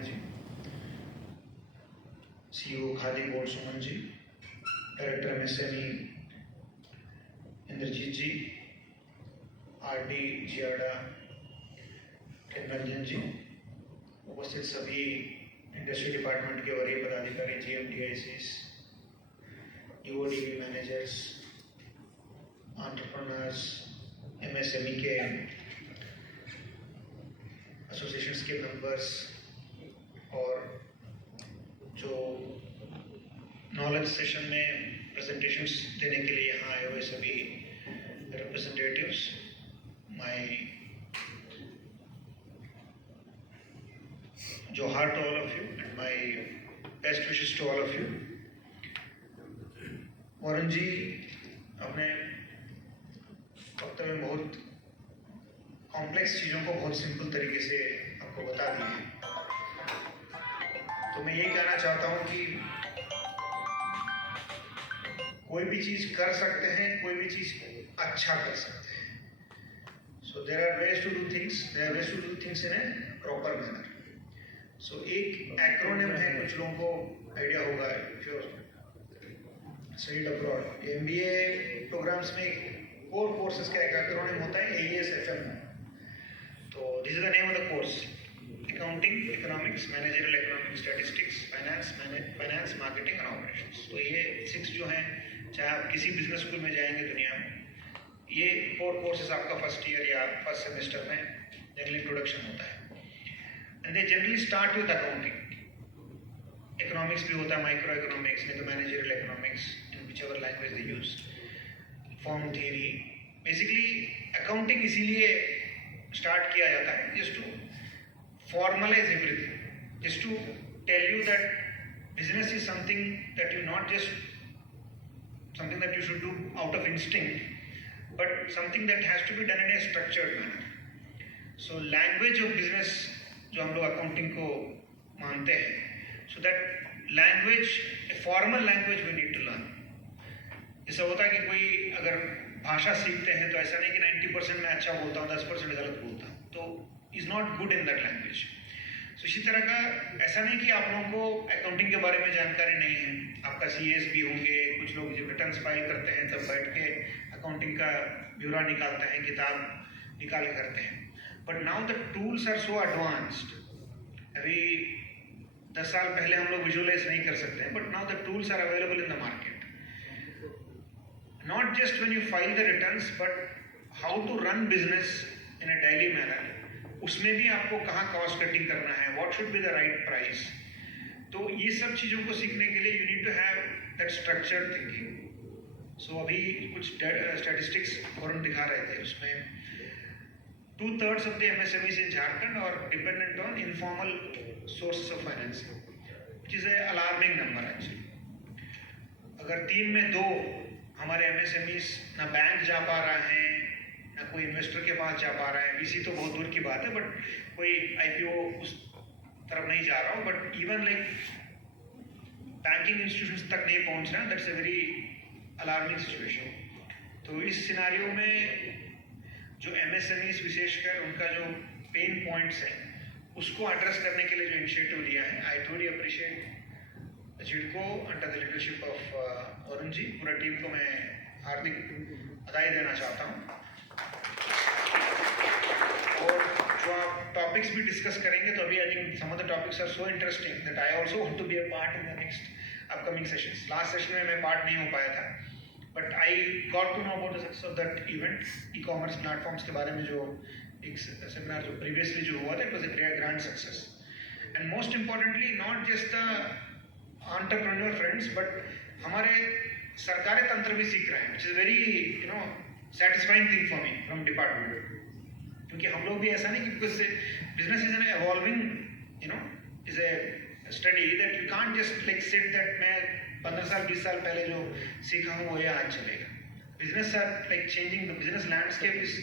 जी, CEO khadi board Suman ji, director MSME Indrajit जी, RD जियाड़ा Ranjan जी, उपस्थित सभी industry department के वरीय पदाधिकारी, जीएमडीआईसीस, यूओडीवी मैनेजर्स, एंटरप्रेन्योर्स, एमएसएमई के एसोसिएशंस के मेंबर्स और जो नॉलेज सेशन में प्रेजेंटेशंस देने के लिए यहाँ आए हुए सभी representatives, my johar to all of you and my best wishes to all of you. Varun ji अपने वक्तव्य में बहुत कॉम्प्लेक्स चीज़ों को बहुत सिंपल तरीके से आपको बता दिए। तो मैं यही कहना चाहता हूँ कि कोई भी चीज़ कर सकते हैं, कोई भी चीज़ अच्छा कर सकते हैं। So there are ways to do things in a proper manner. So एक एक्रोनिम है, कुछ लोगों को आइडिया होगा, स्टडीड अब्रॉड, एमबीए प्रोग्राम्स में कोर कोर्सेज का एक एक्रोनिम होता है AESFM। तो this is the name of the course: accounting, economics, managerial economics, statistics, finance, marketing and operations. तो ये 6 जो हैं, चाहे आप किसी बिजनेस स्कूल में जाएंगे दुनिया में, ये कोर कोर्सेज आपका फर्स्ट ईयर या फर्स्ट सेमेस्टर में जनरल इंट्रोडक्शन होता है। And they generally start with accounting. Economics भी होता है, माइक्रो इकोनॉमिक्स, नहीं तो managerial economics, in which ever language they use, form theory. Basically accounting इसीलिए स्टार्ट किया जाता है just to formalize everything, just to tell you that business is something that you not just something that you should do out of instinct, but something that has to be done in a structured manner. So language of business जो हम लोग accounting को मानते हैं, so that language, a formal language we need to learn. ऐसा होता है कि कोई अगर भाषा सीखते हैं तो ऐसा नहीं कि 90% में अच्छा बोलता हूँ, 10% गलत बोलता हूँ, तो is not good in that language. So इसी तरह का ऐसा नहीं कि आप लोगों को अकाउंटिंग के बारे में जानकारी नहीं है। आपका CAS भी होंगे, कुछ लोग जब रिटर्न्स फाइल करते हैं तब बैठ के अकाउंटिंग का ब्यौरा निकालते हैं, किताब निकाल के करते हैं। But now the tools are so advanced. अभी 10 साल पहले हम लोग विजुअलाइज नहीं कर सकते हैं, but now the tools are available in the market. Not just when you file the returns, but how to run business in a daily manner. उसमें भी आपको कहाँ कॉस्ट कटिंग करना है, what should be the right price. तो ये सब चीज़ों को सीखने के लिए you need to have that structured thinking. So अभी कुछ स्टैटिस्टिक्स वरुण दिखा रहे थे, उसमें 2/3 ऑफ द MSMEs इन झारखंड और dependent on informal sources of financing, which is a alarming number actually. अगर 3 में 2 हमारे MSMEs ना बैंक जा पा रहे हैं, ना कोई इन्वेस्टर के पास जा पा रहा है, VC तो बहुत दूर की बात है, बट कोई IPO उस तरफ नहीं जा रहा हो, but even like banking institutions तक नहीं पहुंच रहा, that's a very alarming situation. तो इस सिनारियो में जो MSMEs विशेषकर उनका जो पेन पॉइंट्स हैं उसको एड्रेस करने के लिए जो इनिशिएटिव लिया है, आई ट्रूली अप्रिशिएट जिडको under the leadership of Varun ji. पूरा टीम को मैं हार्दिक बधाई देना चाहता हूँ। और जो आप टॉपिक्स भी डिस्कस करेंगे, तो अभी I think some of the topics are so interesting that I also want to be a part in the next upcoming sessions. Last session में मैं पार्ट नहीं हो पाया था, but I got to know about the success of that event. E-commerce platforms के बारे में जो एक सेमिनार जो प्रीवियसली जो हुआ था, it was a grand success. And most importantly not just the entrepreneur friends, but हमारे सरकारी तंत्र भी सीख रहे हैं, which is very satisfying thing for me from department, क्योंकि हम लोग भी ऐसा नहीं कि because business is an evolving, is a study that you can't just like sit that मैं 15 साल 20 साल पहले जो सीखा हूँ वो ये आज चलेगा। Business are like changing, the business landscape is